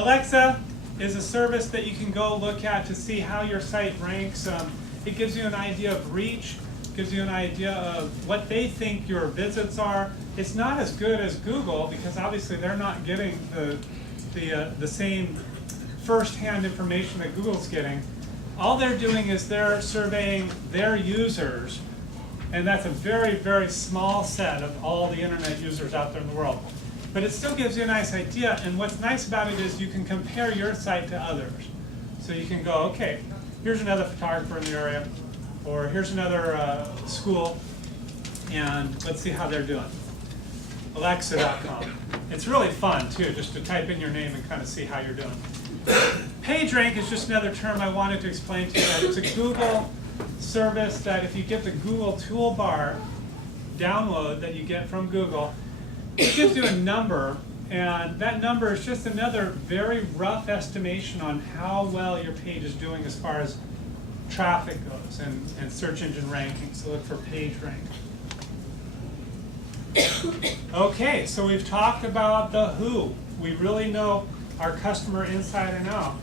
Alexa is a service that you can go look at to see how your site ranks. It gives you an idea of reach, gives you an idea of what they think your visits are. It's not as good as Google because obviously they're not getting the same first-hand information that Google's getting. All they're doing is they're surveying their users, and that's a very, very small set of all the internet users out there in the world. But it still gives you a nice idea, and what's nice about it is you can compare your site to others. So you can go, okay, here's another photographer in the area, or here's another school, and let's see how they're doing. Alexa.com. It's really fun, too, just to type in your name and kind of see how you're doing. PageRank is just another term I wanted to explain to you. It's a Google service that if you get the Google toolbar download that you get from Google, it gives you a number, and that number is just another very rough estimation on how well your page is doing as far as traffic goes and search engine ranking. So look for PageRank. Okay, so we've talked about the who. We really know our customer inside and out.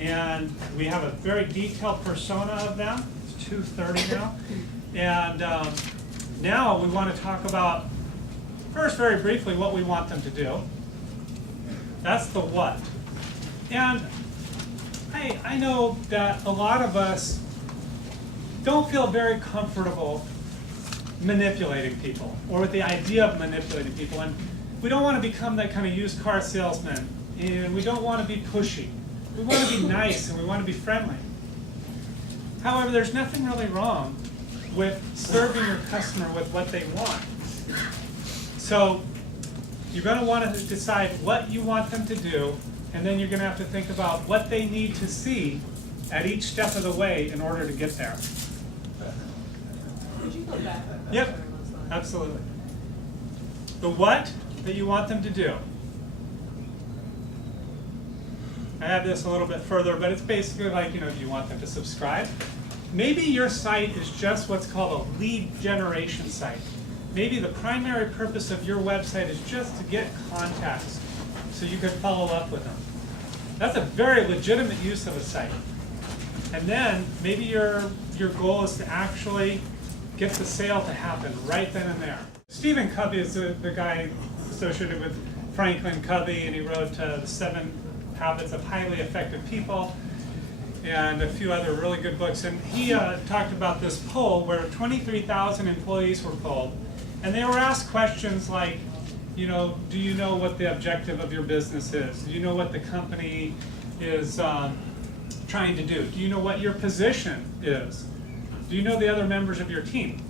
And we have a very detailed persona of them. It's 2:30 now. And now we want to talk about, first very briefly, what we want them to do. That's the what. And I know that a lot of us don't feel very comfortable manipulating people or with the idea of manipulating people. And we don't want to become that kind of used car salesman. And we don't want to be pushy. We want to be nice and we want to be friendly. However, there's nothing really wrong with serving your customer with what they want. So you're going to want to decide what you want them to do, and then you're going to have to think about what they need to see at each step of the way in order to get there. Could you go back? Yep, absolutely. The what that you want them to do. I have this a little bit further, but it's basically like, do you want them to subscribe? Maybe your site is just what's called a lead generation site. Maybe the primary purpose of your website is just to get contacts so you can follow up with them. That's a very legitimate use of a site. And then maybe your goal is to actually get the sale to happen right then and there. Stephen Covey is the guy associated with Franklin Covey, and he wrote the 7 Habits of Highly Effective People and a few other really good books. And he talked about this poll where 23,000 employees were polled, and they were asked questions like, do you know what the objective of your business is? Do you know what the company is trying to do? Do you know what your position is? Do you know the other members of your team?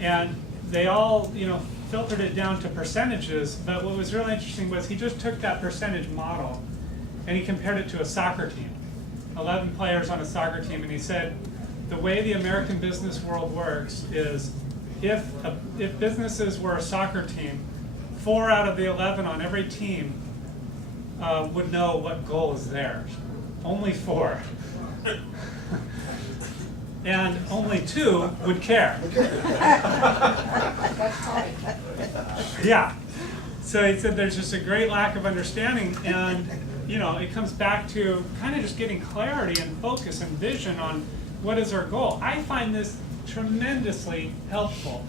And they all, filtered it down to percentages, but what was really interesting was he just took that percentage model and he compared it to a soccer team. 11 players on a soccer team, and he said, the way the American business world works is if businesses were a soccer team, 4 out of the 11 on every team would know what goal is theirs. Only 4. And only 2 would care. Yeah. So he said there's just a great lack of understanding, and it comes back to kind of just getting clarity and focus and vision on what is our goal. I find this tremendously helpful.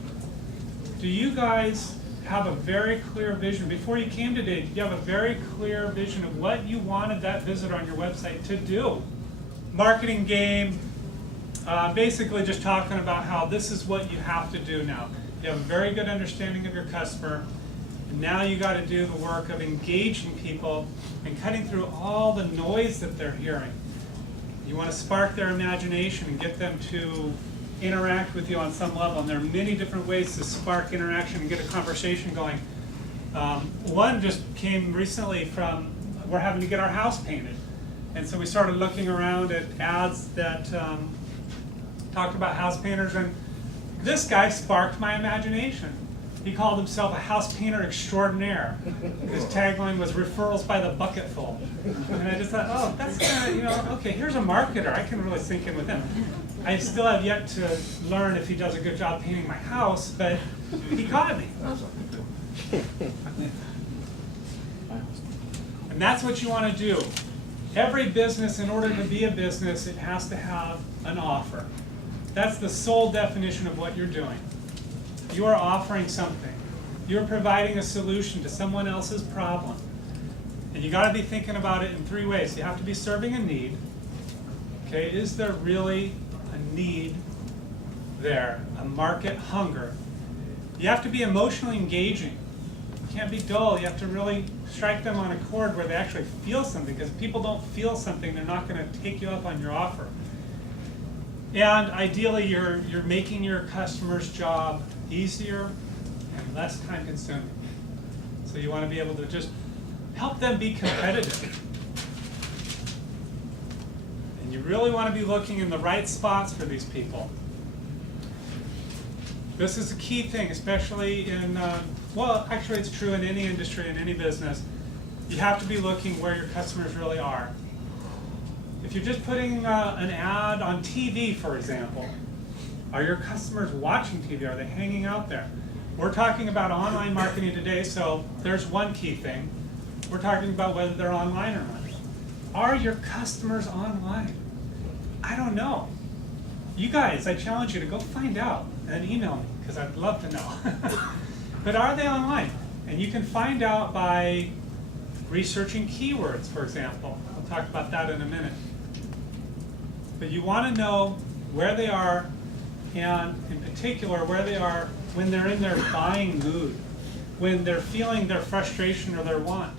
Do you guys have a very clear vision? Before you came today, did you have a very clear vision of what you wanted that visitor on your website to do? Marketing game, basically just talking about how this is what you have to do now. You have a very good understanding of your customer. And now you got to do the work of engaging people and cutting through all the noise that they're hearing. You want to spark their imagination and get them to interact with you on some level. And there are many different ways to spark interaction and get a conversation going. One just came recently from, we're having to get our house painted. And so we started looking around at ads that talked about house painters, and this guy sparked my imagination. He called himself a house painter extraordinaire. His tagline was referrals by the bucketful. And I just thought, oh, that's kind of, okay, here's a marketer. I can really sink in with him. I still have yet to learn if he does a good job painting my house, but he caught me. And that's what you want to do. Every business, in order to be a business, it has to have an offer. That's the sole definition of what you're doing. You are offering something. You're providing a solution to someone else's problem. And you got to be thinking about it in three ways. You have to be serving a need. Okay, is there really a need there, a market hunger? You have to be emotionally engaging. You can't be dull. You have to really strike them on a chord where they actually feel something, because if people don't feel something, they're not going to take you up on your offer. And ideally, you're making your customer's job easier and less time consuming. So you want to be able to just help them be competitive. And you really want to be looking in the right spots for these people. This is a key thing, especially in, well, actually it's true in any industry, in any business. You have to be looking where your customers really are. If you're just putting an ad on TV, for example, are your customers watching TV? Are they hanging out there? We're talking about online marketing today, so there's one key thing. We're talking about whether they're online or not. Are your customers online? I don't know. You guys, I challenge you to go find out and email me, because I'd love to know. But are they online? And you can find out by researching keywords, for example. We'll talk about that in a minute. But you want to know where they are, and in particular where they are when they're in their buying mood, when they're feeling their frustration or their want.